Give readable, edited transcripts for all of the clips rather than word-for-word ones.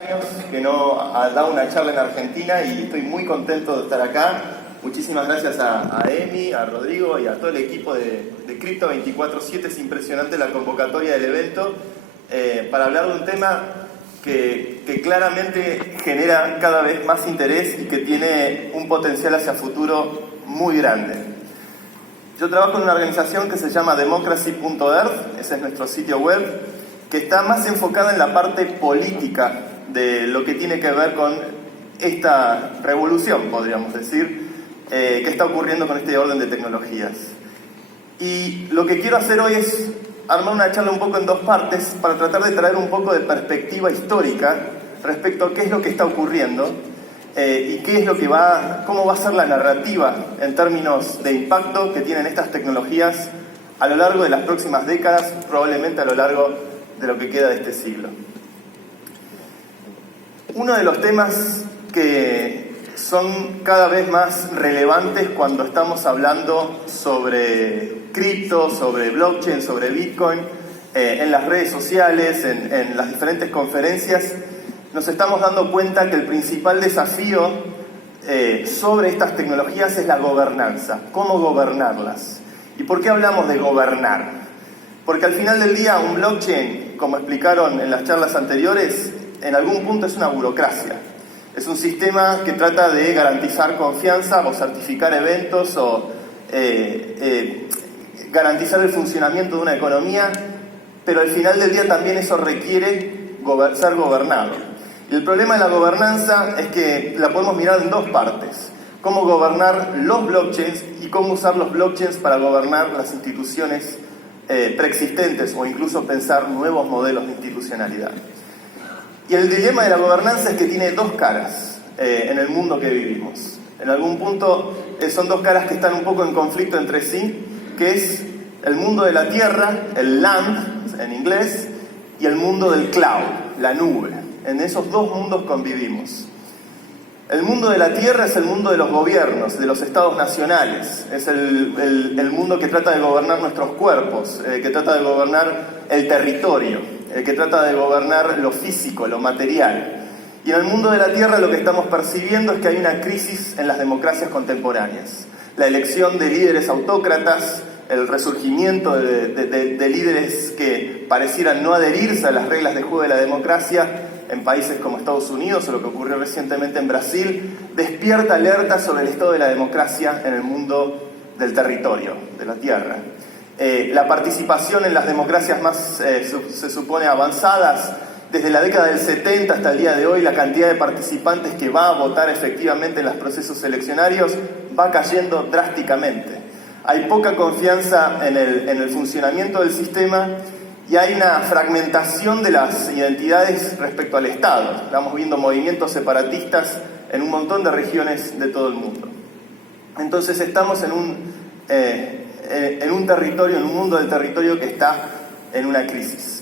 Años que no ha dado una charla en Argentina y estoy muy contento de estar acá. Muchísimas gracias a Emi, a Rodrigo y a todo el equipo de Crypto 24/7. Es impresionante la convocatoria del evento para hablar de un tema que claramente genera cada vez más interés y que tiene un potencial hacia futuro muy grande. Yo trabajo en una organización que se llama democracy.earth, ese es nuestro sitio web, que está más enfocada en la parte política de lo que tiene que ver con esta revolución, podríamos decir, que está ocurriendo con este orden de tecnologías. Y lo que quiero hacer hoy es armar una charla un poco en dos partes para tratar de traer un poco de perspectiva histórica respecto a qué es lo que está ocurriendo y qué es lo que cómo va a ser la narrativa en términos de impacto que tienen estas tecnologías a lo largo de las próximas décadas, probablemente a lo largo de lo que queda de este siglo. Uno de los temas que son cada vez más relevantes cuando estamos hablando sobre cripto, sobre blockchain, sobre Bitcoin, en las redes sociales, en las diferentes conferencias, nos estamos dando cuenta que el principal desafío sobre estas tecnologías es la gobernanza, cómo gobernarlas. ¿Y por qué hablamos de gobernar? Porque al final del día un blockchain, como explicaron en las charlas anteriores, en algún punto es una burocracia. Es un sistema que trata de garantizar confianza o certificar eventos o garantizar el funcionamiento de una economía, pero al final del día también eso requiere ser gobernado. Y el problema de la gobernanza es que la podemos mirar en dos partes. Cómo gobernar los blockchains y cómo usar los blockchains para gobernar las instituciones preexistentes o incluso pensar nuevos modelos de institucionalidad. Y el dilema de la gobernanza es que tiene dos caras en el mundo que vivimos. En algún punto son dos caras que están un poco en conflicto entre sí, que es el mundo de la tierra, el land en inglés, y el mundo del cloud, la nube. En esos dos mundos convivimos. El mundo de la tierra es el mundo de los gobiernos, de los estados nacionales. Es el mundo que trata de gobernar nuestros cuerpos, que trata de gobernar el territorio, que trata de gobernar lo físico, lo material. Y en el mundo de la tierra lo que estamos percibiendo es que hay una crisis en las democracias contemporáneas. La elección de líderes autócratas, el resurgimiento de líderes que parecieran no adherirse a las reglas de juego de la democracia en países como Estados Unidos o lo que ocurrió recientemente en Brasil, despierta alerta sobre el estado de la democracia en el mundo del territorio, de la tierra. La participación en las democracias más, se supone, avanzadas, desde la década del 70 hasta el día de hoy, la cantidad de participantes que va a votar efectivamente en los procesos eleccionarios va cayendo drásticamente. Hay poca confianza en el funcionamiento del sistema y hay una fragmentación de las identidades respecto al Estado. Estamos viendo movimientos separatistas en un montón de regiones de todo el mundo. Entonces estamos en un territorio, en un mundo del territorio que está en una crisis.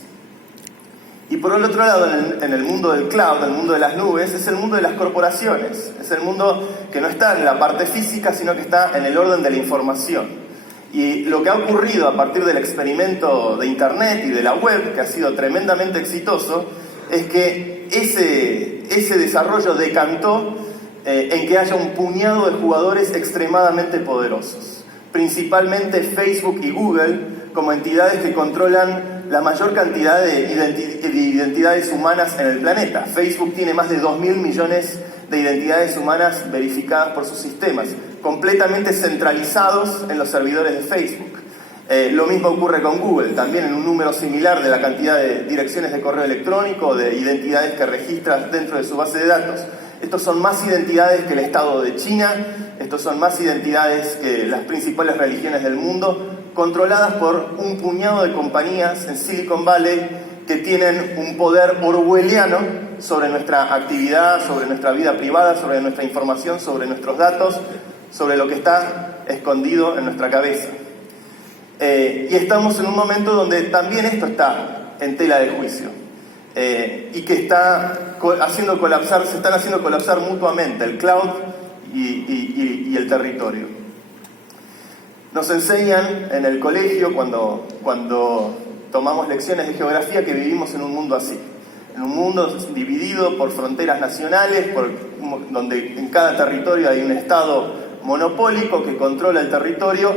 Y por el otro lado, en el mundo del cloud, en el mundo de las nubes, es el mundo de las corporaciones. Es el mundo que no está en la parte física, sino que está en el orden de la información. Y lo que ha ocurrido a partir del experimento de Internet y de la web, que ha sido tremendamente exitoso, es que ese desarrollo decantó en que haya un puñado de jugadores extremadamente poderosos. Principalmente Facebook y Google, como entidades que controlan la mayor cantidad de identidades humanas en el planeta. Facebook tiene más de 2.000 millones de identidades humanas verificadas por sus sistemas, completamente centralizados en los servidores de Facebook. Lo mismo ocurre con Google, también en un número similar de la cantidad de direcciones de correo electrónico, de identidades que registra dentro de su base de datos. Estos son más identidades que el Estado de China, estos son más identidades que las principales religiones del mundo, controladas por un puñado de compañías en Silicon Valley que tienen un poder orwelliano sobre nuestra actividad, sobre nuestra vida privada, sobre nuestra información, sobre nuestros datos, sobre lo que está escondido en nuestra cabeza. Y estamos en un momento donde también esto está en tela de juicio y que se están haciendo colapsar mutuamente el cloud y el territorio. Nos enseñan en el colegio, cuando tomamos lecciones de geografía, que vivimos en un mundo así. En un mundo dividido por fronteras nacionales, donde en cada territorio hay un Estado monopólico que controla el territorio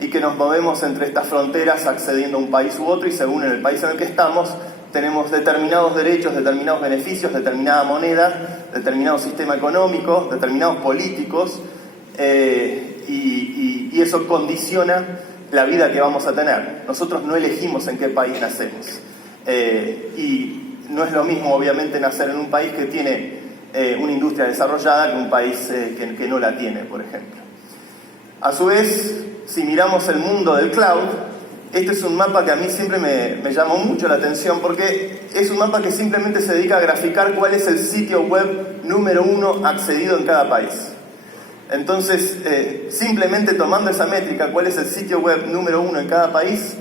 y que nos movemos entre estas fronteras accediendo a un país u otro, y según en el país en el que estamos tenemos determinados derechos, determinados beneficios, determinada moneda, determinado sistema económico, determinados políticos, y eso condiciona la vida que vamos a tener. Nosotros no elegimos en qué país nacemos, y no es lo mismo obviamente nacer en un país que tiene una industria desarrollada que un país que no la tiene, por ejemplo. A su vez, si miramos el mundo del cloud, este es un mapa que a mí siempre me llamó mucho la atención, porque es un mapa que simplemente se dedica a graficar cuál es el sitio web número 1 accedido en cada país. Entonces, simplemente tomando esa métrica, cuál es el sitio web número 1 en cada país,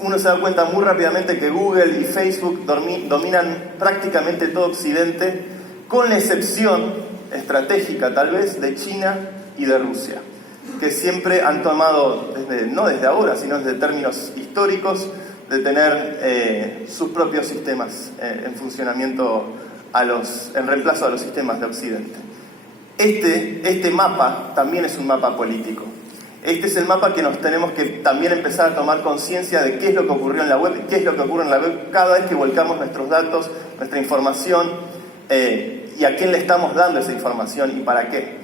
uno se da cuenta muy rápidamente que Google y Facebook dominan prácticamente todo Occidente, con la excepción estratégica tal vez de China y de Rusia, que siempre han tomado, no desde ahora, sino desde términos históricos, de tener sus propios sistemas en funcionamiento en reemplazo a los sistemas de Occidente. Este mapa también es un mapa político. Este es el mapa que nos tenemos que también empezar a tomar conciencia de qué es lo que ocurrió en la web, qué es lo que ocurre en la web cada vez que volcamos nuestros datos, nuestra información, y a quién le estamos dando esa información y para qué.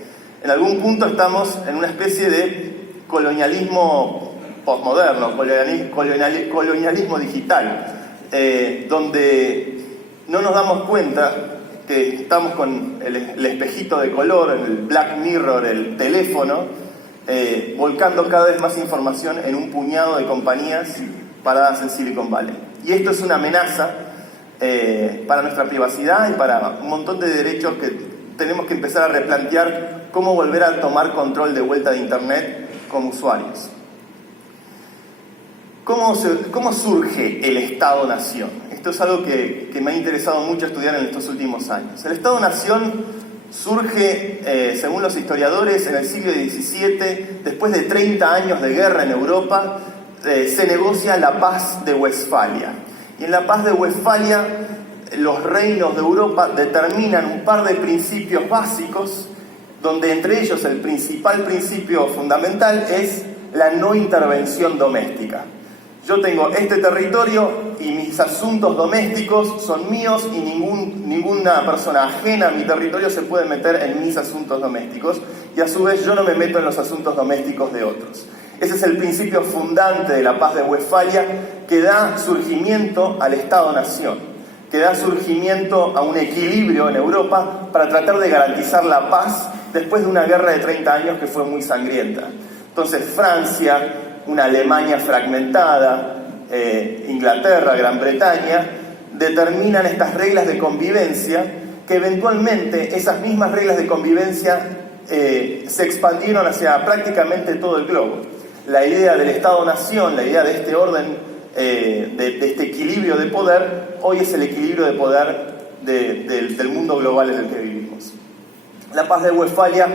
En algún punto estamos en una especie de colonialismo postmoderno, colonialismo digital, donde no nos damos cuenta que estamos con el espejito de color, el Black Mirror, el teléfono, volcando cada vez más información en un puñado de compañías paradas en Silicon Valley. Y esto es una amenaza para nuestra privacidad y para un montón de derechos que tenemos que empezar a replantear cómo volver a tomar control de vuelta de Internet como usuarios. ¿Cómo surge el Estado-Nación? Esto es algo que me ha interesado mucho estudiar en estos últimos años. El Estado-Nación surge, según los historiadores, en el siglo XVII, después de 30 años de guerra en Europa, se negocia la paz de Westfalia. Y en la paz de Westfalia, los reinos de Europa determinan un par de principios básicos, donde entre ellos el principal principio fundamental es la no intervención doméstica. Yo tengo este territorio y mis asuntos domésticos son míos y ninguna persona ajena a mi territorio se puede meter en mis asuntos domésticos, y a su vez yo no me meto en los asuntos domésticos de otros. Ese es el principio fundante de la paz de Westfalia, que da surgimiento al Estado-Nación, que da surgimiento a un equilibrio en Europa para tratar de garantizar la paz después de una guerra de 30 años que fue muy sangrienta. Entonces Francia, una Alemania fragmentada, Inglaterra, Gran Bretaña, determinan estas reglas de convivencia, que eventualmente esas mismas reglas de convivencia se expandieron hacia prácticamente todo el globo. La idea del Estado-Nación, la idea de este orden, de este equilibrio de poder, hoy es el equilibrio de poder del mundo global en el que vivimos. La paz de Westfalia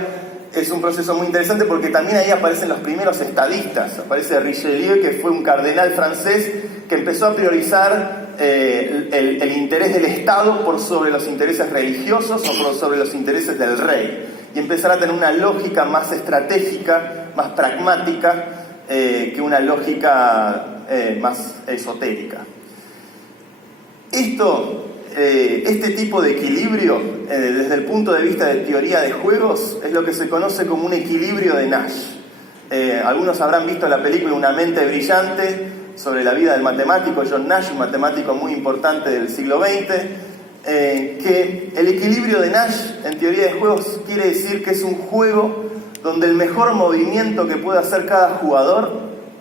es un proceso muy interesante porque también ahí aparecen los primeros estadistas. Aparece Richelieu, que fue un cardenal francés que empezó a priorizar el interés del Estado por sobre los intereses religiosos o por sobre los intereses del rey, y empezar a tener una lógica más estratégica, más pragmática, que una lógica más esotérica. Este tipo de equilibrio, desde el punto de vista de teoría de juegos, es lo que se conoce como un equilibrio de Nash. Algunos habrán visto la película Una mente brillante, sobre la vida del matemático John Nash, un matemático muy importante del siglo XX, que el equilibrio de Nash en teoría de juegos quiere decir que es un juego donde el mejor movimiento que puede hacer cada jugador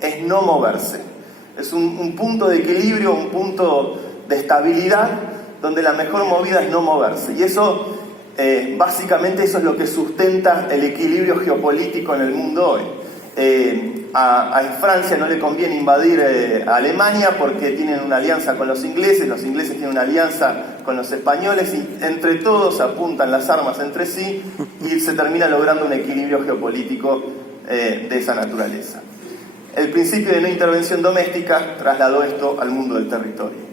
es no moverse. Es un punto de equilibrio, un punto de estabilidad, donde la mejor movida es no moverse. Y eso, básicamente, eso es lo que sustenta el equilibrio geopolítico en el mundo hoy. A Francia no le conviene invadir a Alemania porque tienen una alianza con los ingleses tienen una alianza con los españoles, y entre todos apuntan las armas entre sí y se termina logrando un equilibrio geopolítico de esa naturaleza. El principio de no intervención doméstica trasladó esto al mundo del territorio.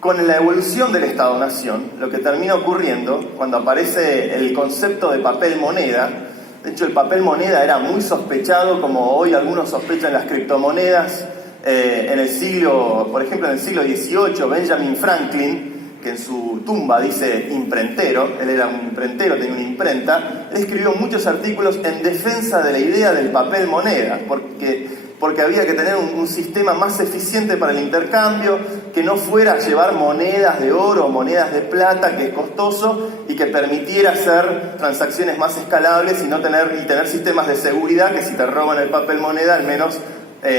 Con la evolución del Estado-Nación, lo que termina ocurriendo cuando aparece el concepto de papel moneda, de hecho el papel moneda era muy sospechado, como hoy algunos sospechan las criptomonedas, en el siglo, por ejemplo en el siglo XVIII, Benjamin Franklin, que en su tumba dice imprentero, él era un imprentero, tenía una imprenta, él escribió muchos artículos en defensa de la idea del papel moneda, porque había que tener un sistema más eficiente para el intercambio, que no fuera a llevar monedas de oro o monedas de plata, que es costoso, y que permitiera hacer transacciones más escalables y tener sistemas de seguridad que si te roban el papel moneda, al menos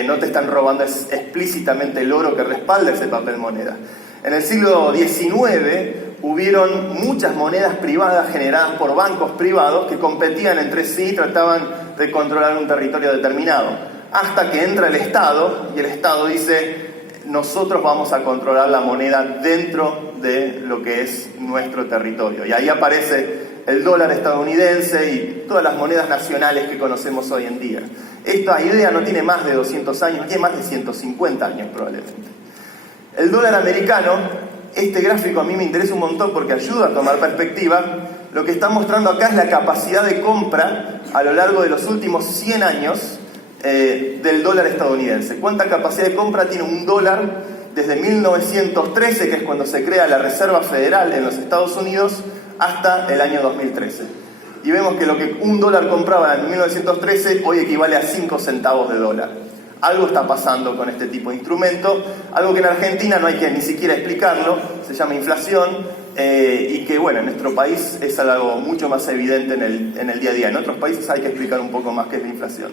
no te están robando explícitamente el oro que respalda ese papel moneda. En el siglo XIX hubieron muchas monedas privadas generadas por bancos privados que competían entre sí y trataban de controlar un territorio determinado. Hasta que entra el Estado y el Estado dice: nosotros vamos a controlar la moneda dentro de lo que es nuestro territorio. Y ahí aparece el dólar estadounidense y todas las monedas nacionales que conocemos hoy en día. Esta idea no tiene más de 200 años, tiene más de 150 años probablemente. El dólar americano, este gráfico a mí me interesa un montón porque ayuda a tomar perspectiva. Lo que está mostrando acá es la capacidad de compra a lo largo de los últimos 100 años del dólar estadounidense. ¿Cuánta capacidad de compra tiene un dólar desde 1913, que es cuando se crea la Reserva Federal en los Estados Unidos, hasta el año 2013? Y vemos que lo que un dólar compraba en 1913 hoy equivale a 5 centavos de dólar. Algo está pasando con este tipo de instrumento, algo que en Argentina no hay que ni siquiera explicarlo, se llama inflación, y que bueno, en nuestro país es algo mucho más evidente en el día a día. En otros países hay que explicar un poco más qué es la inflación.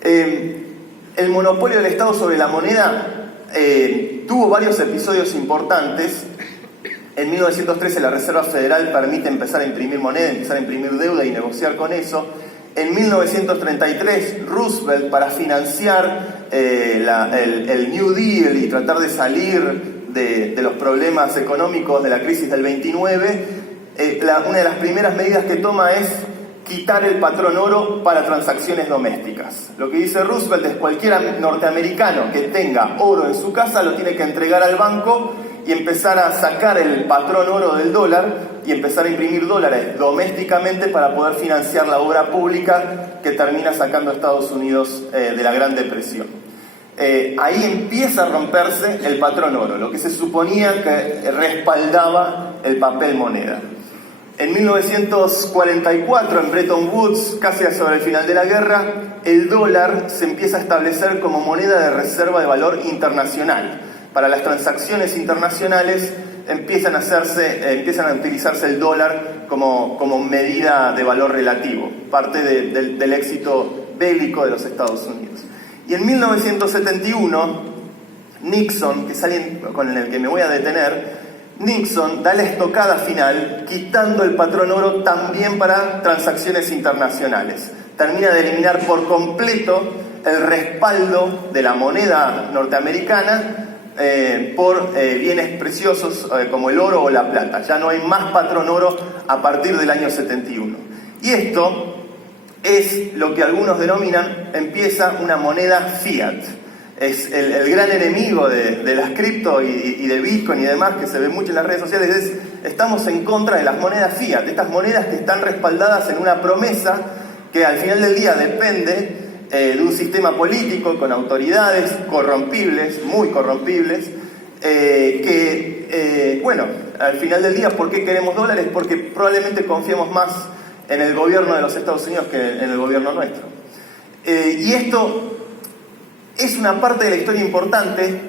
El monopolio del Estado sobre la moneda tuvo varios episodios importantes. En 1913 la Reserva Federal permite empezar a imprimir moneda, empezar a imprimir deuda y negociar con eso. En 1933 Roosevelt, para financiar el New Deal y tratar de salir de los problemas económicos de la crisis del 29, una de las primeras medidas que toma es quitar el patrón oro para transacciones domésticas. Lo que dice Roosevelt es: cualquier norteamericano que tenga oro en su casa lo tiene que entregar al banco y empezar a sacar el patrón oro del dólar y empezar a imprimir dólares domésticamente para poder financiar la obra pública que termina sacando a Estados Unidos de la Gran Depresión. Ahí empieza a romperse el patrón oro, lo que se suponía que respaldaba el papel moneda. En 1944, en Bretton Woods, casi sobre el final de la guerra, el dólar se empieza a establecer como moneda de reserva de valor internacional. Para las transacciones internacionales empiezan a utilizarse el dólar como medida de valor relativo, parte del éxito bélico de los Estados Unidos. Y en 1971, Nixon, que es alguien con el que me voy a detener, Nixon da la estocada final quitando el patrón oro también para transacciones internacionales. Termina de eliminar por completo el respaldo de la moneda norteamericana por bienes preciosos como el oro o la plata. Ya no hay más patrón oro a partir del año 71. Y esto es lo que algunos denominan, empieza una moneda fiat. Es el gran enemigo de las cripto y de Bitcoin y demás, que se ve mucho en las redes sociales. Estamos en contra de las monedas fiat, estas monedas que están respaldadas en una promesa que al final del día depende de un sistema político con autoridades corrompibles, muy corrompibles, bueno, al final del día, ¿por qué queremos dólares? Porque probablemente confiamos más en el gobierno de los Estados Unidos que en el gobierno nuestro. Y esto es una parte de la historia importante,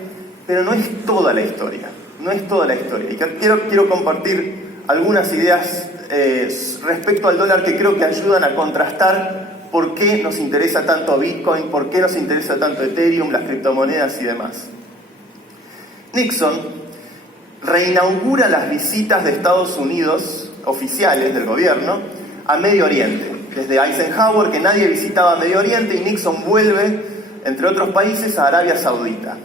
pero no es toda la historia. No es toda la historia. Y quiero compartir algunas ideas respecto al dólar que creo que ayudan a contrastar por qué nos interesa tanto Bitcoin, por qué nos interesa tanto Ethereum, las criptomonedas y demás. Nixon reinaugura las visitas de Estados Unidos, oficiales del gobierno, a Medio Oriente. Desde Eisenhower, que nadie visitaba Medio Oriente, y Nixon vuelve, entre otros países, a Arabia Saudita.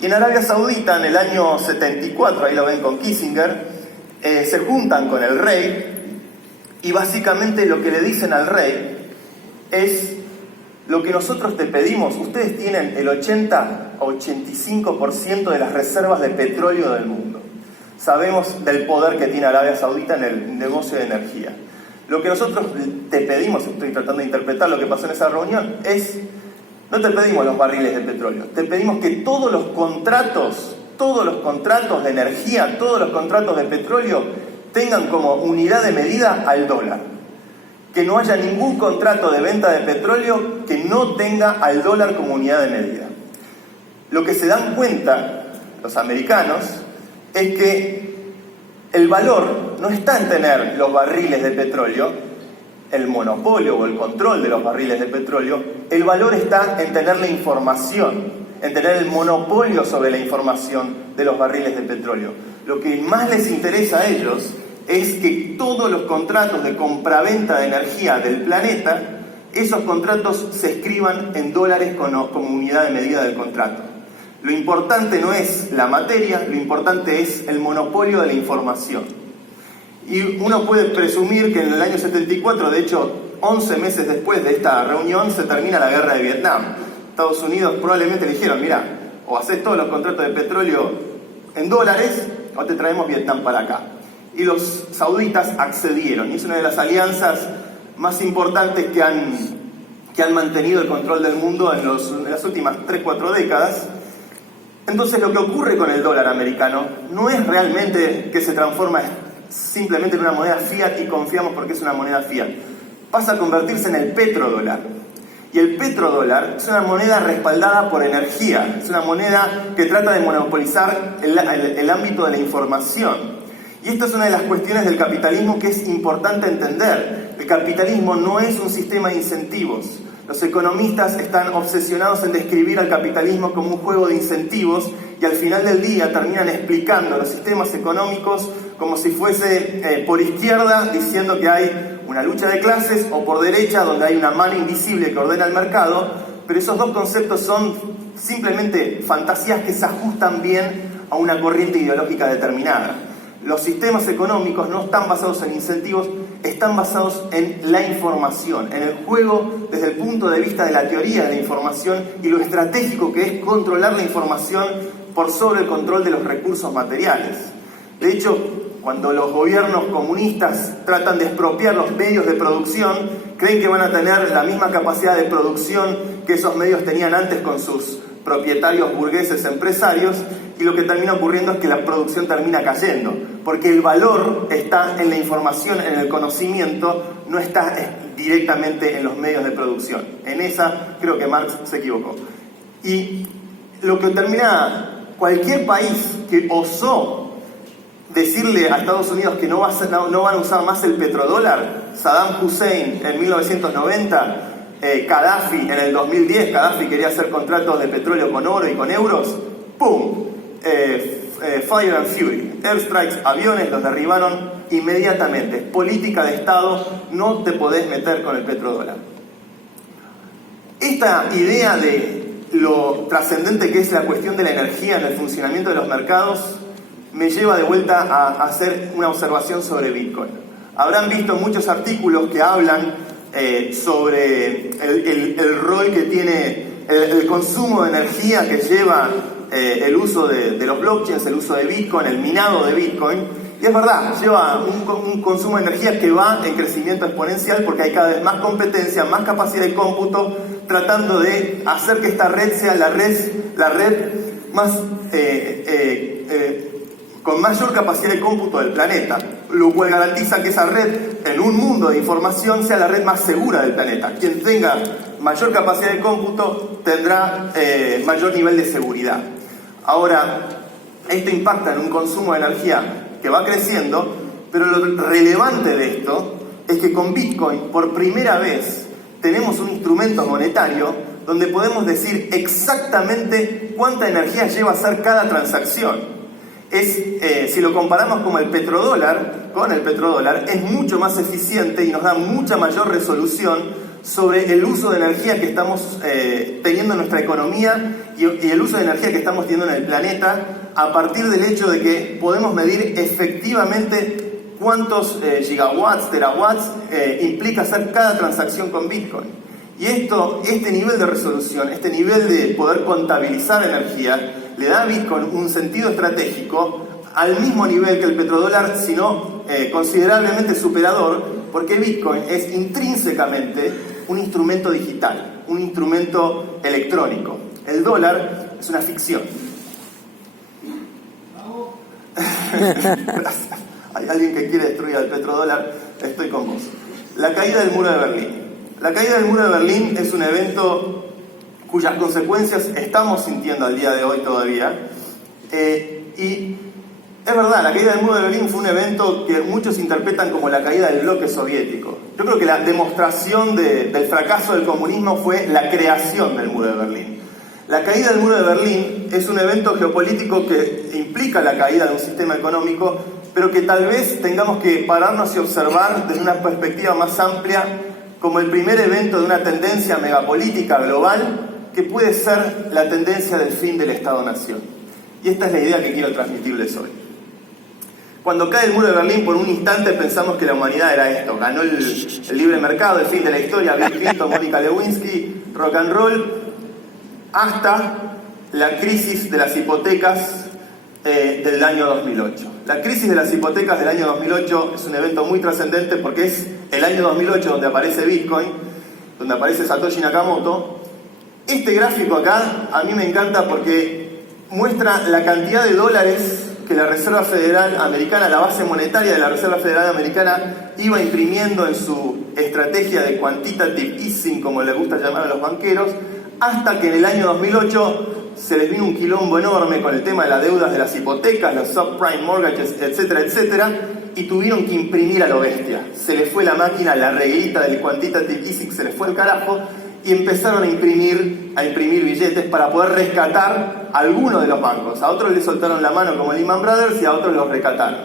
Y en Arabia Saudita, en el año 74, ahí lo ven con Kissinger, se juntan con el rey, y básicamente lo que le dicen al rey es: Lo que nosotros te pedimos, ustedes tienen el 80 a 85% de las reservas de petróleo del mundo. Sabemos del poder que tiene Arabia Saudita en el negocio de energía. Lo que nosotros te pedimos, estoy tratando de interpretar lo que pasó en esa reunión, no te pedimos los barriles de petróleo, te pedimos que todos los contratos de energía, todos los contratos de petróleo tengan como unidad de medida al dólar. Que no haya ningún contrato de venta de petróleo que no tenga al dólar como unidad de medida. Lo que se dan cuenta los americanos es que el valor no está en tener los barriles de petróleo, el monopolio o el control de los barriles de petróleo, el valor está en tener la información, en tener el monopolio sobre la información de los barriles de petróleo. Lo que más les interesa a ellos es que todos los contratos de compraventa de energía del planeta, esos contratos se escriban en dólares como unidad de medida del contrato. Lo importante no es la materia, lo importante es el monopolio de la información. Y uno puede presumir que en el año 74, de hecho 11 meses después de esta reunión, se termina la guerra de Vietnam. Estados Unidos probablemente le dijeron, mira, o haces todos los contratos de petróleo en dólares o te traemos Vietnam para acá. Y los sauditas accedieron, y es una de las alianzas más importantes que han mantenido el control del mundo en las últimas 3-4 décadas. Entonces lo que ocurre con el dólar americano no es realmente que se transforma simplemente en una moneda fiat y confiamos porque es una moneda fiat. Pasa a convertirse en el petrodólar. Y el petrodólar es una moneda respaldada por energía, es una moneda que trata de monopolizar el ámbito de la información. Y esta es una de las cuestiones del capitalismo que es importante entender. El capitalismo no es un sistema de incentivos. Los economistas están obsesionados en describir al capitalismo como un juego de incentivos y al final del día terminan explicando los sistemas económicos como si fuese por izquierda, diciendo que hay una lucha de clases, o por derecha, donde hay una mano invisible que ordena el mercado, pero esos dos conceptos son simplemente fantasías que se ajustan bien a una corriente ideológica determinada. Los sistemas económicos no están basados en incentivos, están basados en la información, en el juego desde el punto de vista de la teoría de la información y lo estratégico que es controlar la información por sobre el control de los recursos materiales. De hecho, cuando los gobiernos comunistas tratan de expropiar los medios de producción, creen que van a tener la misma capacidad de producción que esos medios tenían antes con sus propietarios burgueses empresarios, y lo que termina ocurriendo es que la producción termina cayendo, porque el valor está en la información, en el conocimiento, no está directamente en los medios de producción. En esa creo que Marx se equivocó. Y lo que termina, cualquier país que osó decirle a Estados Unidos que no van a usar más el petrodólar, Saddam Hussein en 1990, Gaddafi en el 2010, Gaddafi quería hacer contratos de petróleo con oro y con euros, ¡pum! Fire and Fury, airstrikes, aviones, los derribaron inmediatamente. Política de Estado, no te podés meter con el petrodólar. Esta idea de lo trascendente que es la cuestión de la energía en el funcionamiento de los mercados me lleva de vuelta a hacer una observación sobre Bitcoin. Habrán visto muchos artículos que hablan sobre el rol que tiene el consumo de energía que lleva el uso de los blockchains, el uso de Bitcoin, el minado de Bitcoin. Y es verdad, lleva un consumo de energía que va en crecimiento exponencial porque hay cada vez más competencia, más capacidad de cómputo, tratando de hacer que esta red sea la red más con mayor capacidad de cómputo del planeta, lo cual garantiza que esa red, en un mundo de información, sea la red más segura del planeta. Quien tenga mayor capacidad de cómputo tendrá mayor nivel de seguridad. Ahora, esto impacta en un consumo de energía que va creciendo, pero lo relevante de esto es que con Bitcoin, por primera vez, tenemos un instrumento monetario donde podemos decir exactamente cuánta energía lleva a hacer cada transacción. Si lo comparamos con el petrodólar, es mucho más eficiente y nos da mucha mayor resolución sobre el uso de energía que estamos teniendo en nuestra economía y el uso de energía que estamos teniendo en el planeta, a partir del hecho de que podemos medir efectivamente cuántos gigawatts, terawatts implica hacer cada transacción con Bitcoin. Y este nivel de resolución, este nivel de poder contabilizar energía, le da a Bitcoin un sentido estratégico al mismo nivel que el petrodólar, sino considerablemente superador, porque Bitcoin es intrínsecamente un instrumento digital, un instrumento electrónico. El dólar es una ficción. Gracias. Hay alguien que quiere destruir al petrodólar, estoy con vos. La caída del muro de Berlín. La caída del muro de Berlín es un evento cuyas consecuencias estamos sintiendo al día de hoy todavía. Y es verdad, la caída del muro de Berlín fue un evento que muchos interpretan como la caída del bloque soviético. Yo creo que la demostración del fracaso del comunismo fue la creación del muro de Berlín. La caída del muro de Berlín es un evento geopolítico que implica la caída de un sistema económico, pero que tal vez tengamos que pararnos y observar desde una perspectiva más amplia como el primer evento de una tendencia megapolítica global que puede ser la tendencia del fin del Estado-Nación. Y esta es la idea que quiero transmitirles hoy. Cuando cae el muro de Berlín, por un instante pensamos que la humanidad era esto. Ganó el libre mercado, el fin de la historia, Bill Clinton, Mónica Lewinsky, rock and roll, hasta la crisis de las hipotecas del año 2008. La crisis de las hipotecas del año 2008 es un evento muy trascendente porque es el año 2008 donde aparece Bitcoin, donde aparece Satoshi Nakamoto. Este gráfico acá a mí me encanta porque muestra la cantidad de dólares que la Reserva Federal Americana, la base monetaria de la Reserva Federal Americana, iba imprimiendo en su estrategia de quantitative easing, como le gusta llamar a los banqueros, hasta que en el año 2008 se les vino un quilombo enorme con el tema de las deudas de las hipotecas, los subprime mortgages, etcétera, etcétera, y tuvieron que imprimir a lo bestia. Se les fue la máquina, la reglita del quantitative easing se les fue el carajo, y empezaron a imprimir billetes para poder rescatar a algunos de los bancos. A otros les soltaron la mano como Lehman Brothers y a otros los rescataron.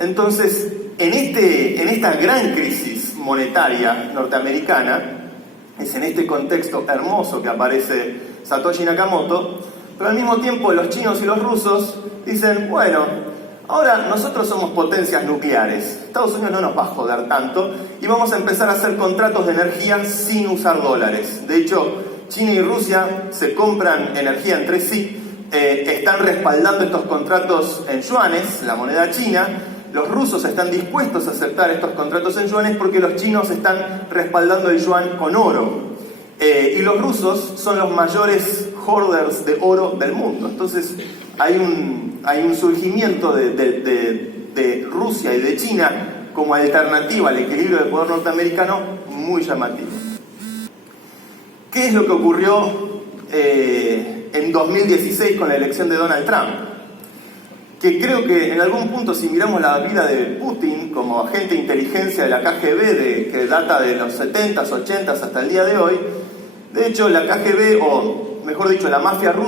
Entonces, en esta gran crisis monetaria norteamericana, es en este contexto hermoso que aparece Satoshi Nakamoto, pero al mismo tiempo los chinos y los rusos dicen, bueno, ahora nosotros somos potencias nucleares, Estados Unidos no nos va a joder tanto y vamos a empezar a hacer contratos de energía sin usar dólares. De hecho, China y Rusia se compran energía entre sí, están respaldando estos contratos en yuanes, la moneda china. Los rusos están dispuestos a aceptar estos contratos en yuanes porque los chinos están respaldando el yuan con oro. Y los rusos son los mayores hoarders de oro del mundo. Entonces hay un surgimiento de Rusia y de China como alternativa al equilibrio del poder norteamericano muy llamativo. ¿Qué es lo que ocurrió en 2016 con la elección de Donald Trump? Que creo que en algún punto, si miramos la vida de Putin como agente de inteligencia de la KGB, que data de los 70s, 80s hasta el día de hoy, de hecho la KGB, o mejor dicho, la mafia rusa,